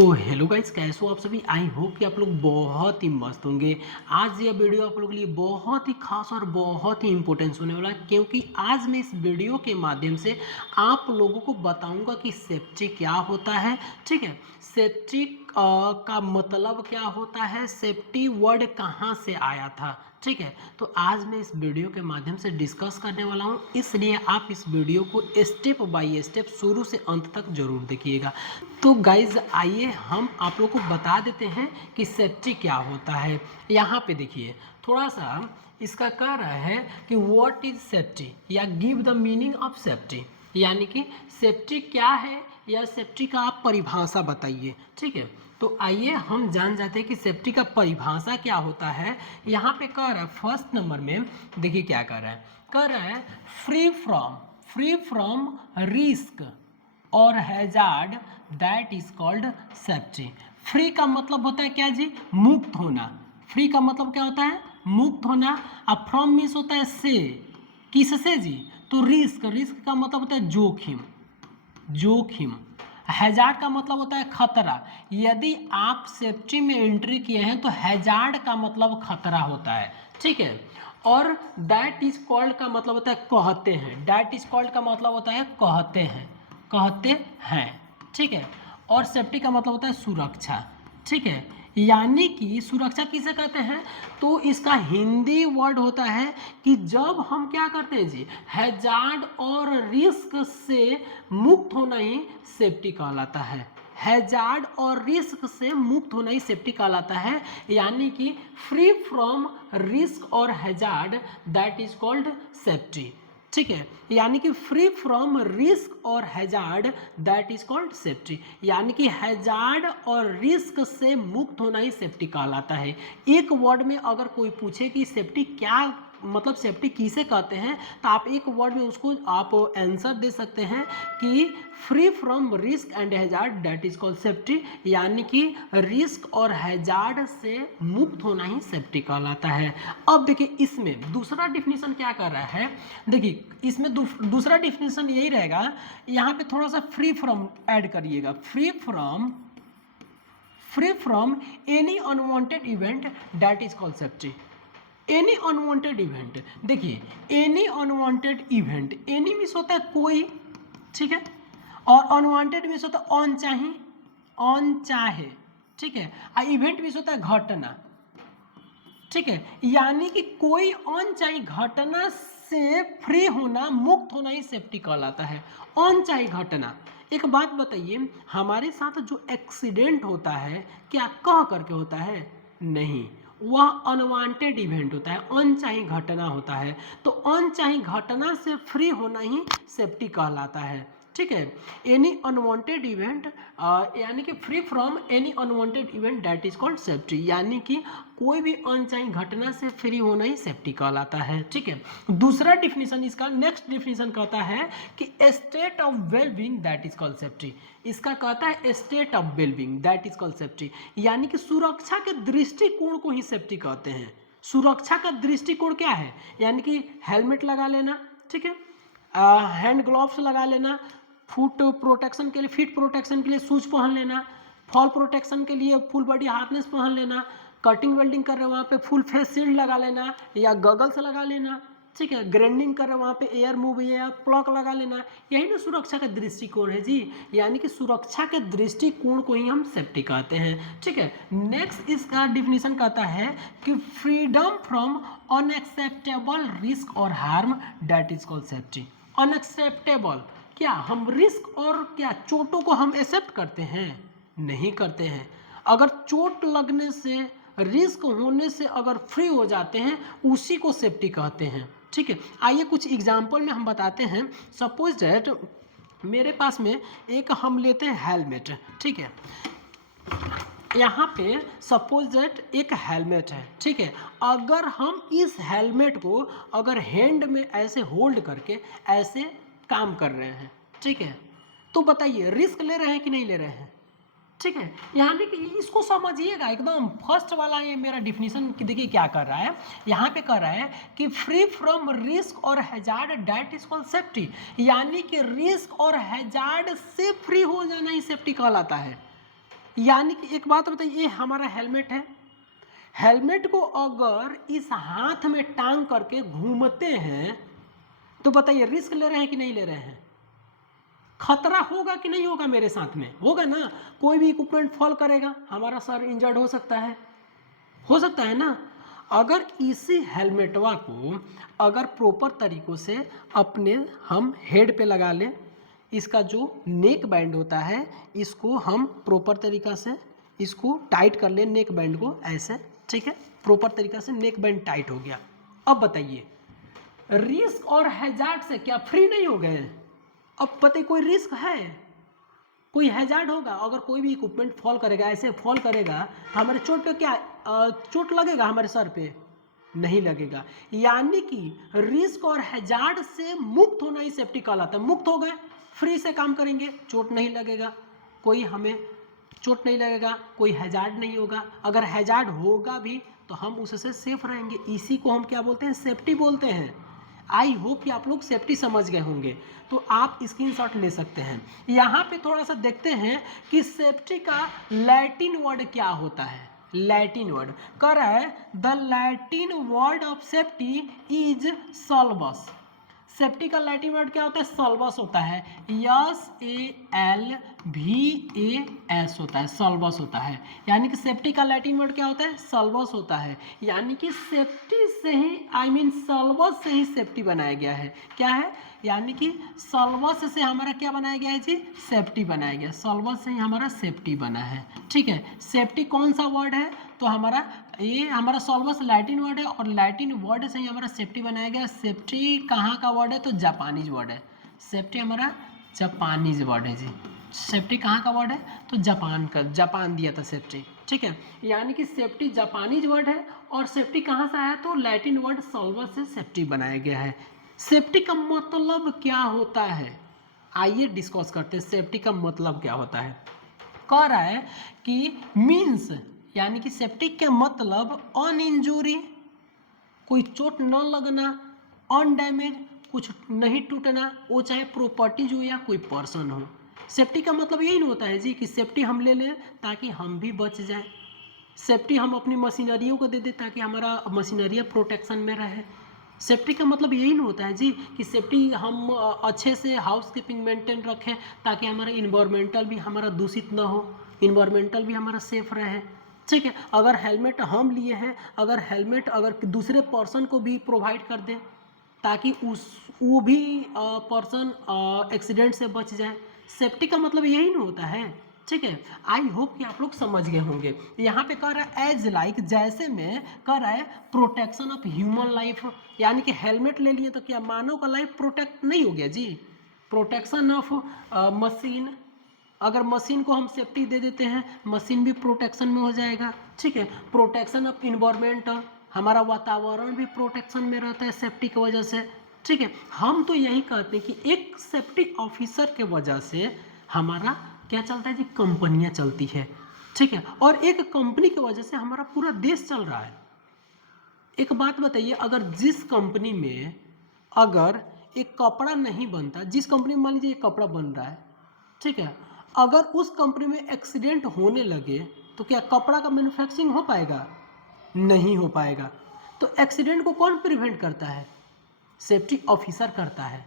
तो hello guys, कैसे हो आप सभी। आई होप कि आप लोग बहुत ही मस्त होंगे। आज यह वीडियो आप लोगों के लिए बहुत ही खास और बहुत ही इंपॉर्टेंस होने वाला है, क्योंकि आज मैं इस वीडियो के माध्यम से आप लोगों को बताऊंगा कि सेफ्टी क्या होता है। ठीक है, सेफ्टी का मतलब क्या होता है, सेफ्टी वर्ड कहाँ से आया था। ठीक है, तो आज मैं इस वीडियो के माध्यम से डिस्कस करने वाला हूँ, इसलिए आप इस वीडियो को स्टेप बाय स्टेप शुरू से अंत तक जरूर देखिएगा। तो गाइज आइए हम आप लोग को बता देते हैं कि सेफ्टी क्या होता है। यहाँ पे देखिए थोड़ा सा इसका कह रहा है कि व्हाट इज सेफ्टी या give the meaning of safety, यानी कि सेफ्टी क्या है या सेफ्टी का आप परिभाषा बताइए। ठीक है, तो आइए हम जान जाते हैं कि सेफ्टी का परिभाषा क्या होता है। यहाँ पे कह रहा है फर्स्ट नंबर में, देखिए क्या कह रहा है फ्री फ्रॉम रिस्क और hazard that is called safety. Free का मतलब होता है क्या जी, मुक्त होना। फ्री का मतलब क्या होता है, मुक्त होना। अब फ्रॉम मीन्स होता है से, किससे जी, तो रिस्क का मतलब होता है जोखिम। हैजार्ड का मतलब होता है खतरा। यदि आप सेफ्टी में एंट्री किए हैं तो हैजार्ड का मतलब खतरा होता है। ठीक है, और दैट इज कॉल्ड का मतलब होता है कहते हैं। दैट इज कॉल्ड का मतलब होता है कहते हैं। ठीक है, और सेफ्टी का मतलब होता है सुरक्षा। ठीक है, यानी कि सुरक्षा किसे कहते हैं, तो इसका हिंदी वर्ड होता है कि जब हम क्या करते हैं जी, हैजार्ड और रिस्क से मुक्त होना ही सेफ्टी कहलाता है। हैजार्ड और रिस्क से मुक्त होना ही सेफ्टी कहलाता है, यानी कि फ्री फ्रॉम रिस्क और hazard that is called safety. ठीक है, यानी कि फ्री फ्रॉम रिस्क और hazard that is called safety, यानी कि हैजार्ड और रिस्क से मुक्त होना ही सेफ्टी कहलाता है। एक वर्ड में अगर कोई पूछे कि सेफ्टी क्या मतलब सेफ्टी किसे कहते हैं, तो आप एक वर्ड में उसको आप आंसर दे सकते हैं कि free from risk and hazard that is called safety, यानी कि रिस्क और हैजार्ड से मुक्त होना ही सेफ्टी कहलाता है। अब देखिए इसमें दूसरा डिफिनीशन क्या कर रहा है, देखिए इसमें दूसरा डिफिनीशन यही रहेगा। यहाँ पे थोड़ा सा फ्री फ्रॉम ऐड करिएगा, free from any unwanted event that is called safety. Any unwanted event, देखिए any unwanted event, any means होता है कोई, ठीक है, और अनवांटेड मीन्स होता है अनचाहे। ठीक है, इवेंट मीन्स होता है घटना। ठीक है, यानी कि कोई अनचाही घटना से फ्री होना, मुक्त होना ही सेफ्टी कहलाता है। अनचाही घटना, एक बात बताइए, हमारे साथ जो एक्सीडेंट होता है क्या कह करके होता है, नहीं, वह अनवांटेड इवेंट होता है, अनचाही घटना होता है। तो अनचाही घटना से फ्री होना ही सेफ्टी कहलाता है। ठीक है, एनी अनवांटेड इवेंट यानी कि free from any unwanted event that is called safety, यानी कि कोई भी अनचाही घटना से फ्री होना ही सेफ्टी कहलाता है। ठीक है, दूसरा डिफिनीशन इसका, नेक्स्ट डिफिनीशन कहता है कि state of well being that is called safety. इसका कहता है state of well being that is called safety, यानी कि सुरक्षा के दृष्टिकोण को ही सेफ्टी कहते हैं। सुरक्षा का दृष्टिकोण क्या है, यानी कि हेलमेट लगा लेना, ठीक है, हैंड ग्लोव्स लगा लेना, फुट प्रोटेक्शन के लिए, फीट प्रोटेक्शन के लिए शूज पहन लेना, फॉल प्रोटेक्शन के लिए फुल बॉडी हार्नेस पहन लेना, कटिंग वेल्डिंग कर रहे हो वहाँ पे फुल फेस शील्ड लगा लेना या गगल्स लगा लेना। ठीक है, ग्राइंडिंग कर रहे हो वहाँ पे एयर मूव या प्लग लगा लेना, यही ना सुरक्षा का दृष्टिकोण है जी, यानी कि सुरक्षा के दृष्टिकोण को ही हम सेफ्टी कहते हैं। ठीक है, नेक्स्ट इसका डिफिनीशन कहता है कि फ्रीडम फ्रॉम अनएक्सेप्टेबल रिस्क और harm that is called safety. Unacceptable, क्या हम रिस्क और क्या चोटों को हम एक्सेप्ट करते हैं, नहीं करते हैं। अगर चोट लगने से, रिस्क होने से अगर फ्री हो जाते हैं, उसी को सेफ्टी कहते हैं। ठीक है, आइए कुछ एग्जांपल में हम बताते हैं। सपोज दैट मेरे पास में एक हम लेते हैं हेलमेट। ठीक है, यहाँ पे सपोज दैट एक हेलमेट है। ठीक है, अगर हम इस हेलमेट को अगर हैंड में ऐसे होल्ड करके ऐसे काम कर रहे हैं, ठीक है, तो बताइए रिस्क ले रहे हैं कि नहीं ले रहे हैं। ठीक है, यानी कि इसको समझिएगा एकदम फर्स्ट वाला, ये मेरा डिफिनीशन देखिए क्या कर रहा है, यहाँ पे कर रहा है कि फ्री फ्रॉम रिस्क और hazard that is called safety, यानी कि रिस्क और हैजार्ड से फ्री हो जाना ही सेफ्टी कहलाता है। यानी कि एक बात बताइए, ये हमारा हेलमेट है, हेलमेट को अगर इस हाथ में टांग करके घूमते हैं तो बताइए रिस्क ले रहे हैं कि नहीं ले रहे हैं? खतरा होगा कि नहीं होगा? मेरे साथ में होगा ना। कोई भी इक्विपमेंट फॉल करेगा, हमारा सर इंजर्ड हो सकता है ना। अगर इसी हेलमेटवा को अगर प्रॉपर तरीक़ों से अपने हम हेड पे लगा लें, इसका जो नेक बैंड होता है इसको हम प्रॉपर तरीक़ा से इसको टाइट कर लें, नेक बैंड को ऐसे, ठीक है, प्रॉपर तरीक़ा से नेक बैंड टाइट हो गया। अब बताइए रिस्क और हैजार्ड से क्या फ्री नहीं हो गए? अब बताइए कोई रिस्क है, कोई हैजार्ड होगा? अगर कोई भी इक्विपमेंट फॉल करेगा, ऐसे फॉल करेगा तो हमारे चोट पे क्या चोट लगेगा? हमारे सर पे नहीं लगेगा। यानी कि रिस्क और हैजार्ड से मुक्त होना ही सेफ्टी कहलाता है। मुक्त हो गए, फ्री से काम करेंगे, चोट नहीं लगेगा, कोई हमें चोट नहीं लगेगा, कोई हैजार्ड नहीं होगा। अगर हैजार्ड होगा भी तो हम उससे सेफ रहेंगे। इसी को हम क्या बोलते हैं? सेफ्टी बोलते हैं। आई होप कि आप लोग सेफ्टी समझ गए होंगे। तो आप स्क्रीनशॉट ले सकते हैं। यहाँ पे थोड़ा सा देखते हैं कि सेफ्टी का लैटिन वर्ड क्या होता है। लैटिन वर्ड कह रहा है the Latin word of safety is salvus. Safety का लैटिन वर्ड क्या होता है? सॉल्वस होता है। SALVAS होता है, सॉल्वस होता है। यानी कि सेफ्टी का लैटिन वर्ड क्या होता है? सॉल्वस होता है। यानी कि सेफ्टी से ही सॉल्वस से ही सेफ्टी बनाया गया है। क्या है? यानी कि सॉल्वस से हमारा क्या बनाया गया है जी? सेफ्टी बनाया गया। सॉल्वस से ही हमारा सेफ्टी बना है। ठीक है, सेफ्टी कौन सा वर्ड है? तो हमारा सॉल्वस लैटिन वर्ड है और लैटिन वर्ड से ही हमारा सेफ्टी बनाया गया। सेफ्टी कहाँ का वर्ड है? तो जापानीज वर्ड है। सेफ्टी हमारा जापानीज वर्ड है जी। सेफ्टी कहाँ का वर्ड है? तो जापान दिया था सेफ्टी। ठीक है, यानी कि सेफ्टी जापानीज वर्ड है और सेफ्टी कहाँ से आया? तो लैटिन वर्ड सॉल्वस से सेफ्टी बनाया गया है। सेफ्टी का मतलब क्या होता है? आइए डिस्कस करते हैं सेफ्टी का मतलब क्या होता है। कह रहा है कि मीन्स, यानी कि सेफ्टी के मतलब ऑन इंजूरी, कोई चोट न लगना, ऑन डैमेज, कुछ नहीं टूटना, वो चाहे प्रॉपर्टीज हो या कोई पर्सन हो। सेफ्टी का मतलब यही नहीं होता है जी कि सेफ्टी हम ले लें ताकि हम भी बच जाएं। सेफ्टी हम अपनी मशीनरियों को दे दें ताकि हमारा मशीनरियाँ प्रोटेक्शन में रहे। सेफ्टी का मतलब यही नहीं होता है जी कि सेफ्टी हम अच्छे से हाउस कीपिंग मेंटेन रखें ताकि हमारा इन्वायरमेंटल भी हमारा दूषित ना हो, इन्वायरमेंटल भी हमारा सेफ रहे। ठीक है, अगर हेलमेट हम लिए हैं, अगर हेलमेट अगर दूसरे पर्सन को भी प्रोवाइड कर दें ताकि वो भी पर्सन एक्सीडेंट से बच जाए। सेफ्टी का मतलब यही नहीं होता है। ठीक है, आई होप कि आप लोग समझ गए होंगे। यहाँ पे कह रहा है एज लाइक, जैसे में कह रहा है प्रोटेक्शन ऑफ ह्यूमन लाइफ। यानी कि हेलमेट ले लिए तो क्या मानव का लाइफ प्रोटेक्ट नहीं हो गया जी? प्रोटेक्शन ऑफ मशीन, अगर मशीन को हम सेफ्टी दे देते हैं मशीन भी प्रोटेक्शन में हो जाएगा। ठीक है, प्रोटेक्शन ऑफ इन्वायरमेंट, हमारा वातावरण भी प्रोटेक्शन में रहता है सेफ्टी की वजह से। ठीक है, हम तो यही कहते हैं कि एक सेफ्टी ऑफिसर के वजह से हमारा क्या चलता है जी? कंपनियां चलती है। ठीक है, और एक कंपनी की वजह से हमारा पूरा देश चल रहा है। एक बात बताइए, अगर जिस कंपनी में अगर एक कपड़ा नहीं बनता, जिस कंपनी में मान लीजिए एक कपड़ा बन रहा है, ठीक है, अगर उस कंपनी में एक्सीडेंट होने लगे तो क्या कपड़ा का मैन्युफैक्चरिंग हो पाएगा? नहीं हो पाएगा। तो एक्सीडेंट को कौन प्रिवेंट करता है? सेफ्टी ऑफिसर करता है।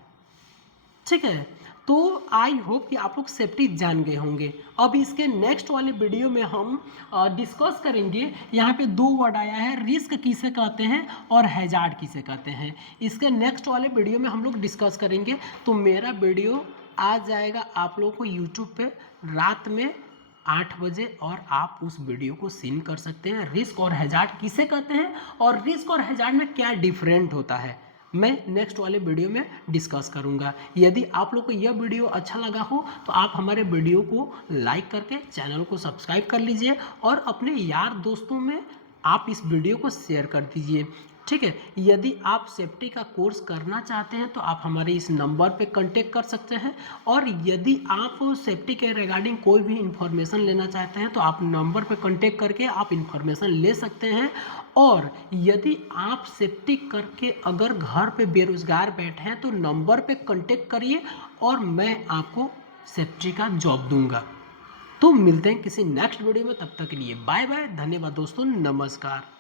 ठीक है, तो आई होप कि आप लोग सेफ्टी जान गए होंगे। अब इसके नेक्स्ट वाले वीडियो में हम डिस्कस करेंगे। यहाँ पे दो वर्ड आया है, रिस्क किसे कहते हैं और हैजार्ड किसे कहते हैं। इसके नेक्स्ट वाले वीडियो में हम लोग डिस्कस करेंगे। तो मेरा वीडियो आ जाएगा आप लोगों को यूट्यूब पे रात में 8 बजे और आप उस वीडियो को सीन कर सकते हैं। रिस्क और हैजार्ड किसे कहते हैं और रिस्क और हैजार्ड में क्या डिफरेंट होता है, मैं नेक्स्ट वाले वीडियो में डिस्कस करूंगा। यदि आप लोग को यह वीडियो अच्छा लगा हो तो आप हमारे वीडियो को लाइक करके चैनल को सब्सक्राइब कर लीजिए और अपने यार दोस्तों में आप इस वीडियो को शेयर कर दीजिए। ठीक है, यदि आप सेफ्टी का कोर्स करना चाहते हैं तो आप हमारे इस नंबर पे कांटेक्ट कर सकते हैं और यदि आप सेफ्टी के रिगार्डिंग कोई भी इंफॉर्मेशन लेना चाहते हैं तो आप नंबर पे कांटेक्ट करके आप इंफॉर्मेशन ले सकते हैं। और यदि आप सेफ्टी करके अगर घर पे बेरोजगार बैठे हैं तो नंबर पे कांटेक्ट करिए और मैं आपको सेफ्टी का जॉब दूंगा। तो मिलते हैं किसी नेक्स्ट वीडियो में, तब तक के लिए बाय बाय, धन्यवाद दोस्तों, नमस्कार।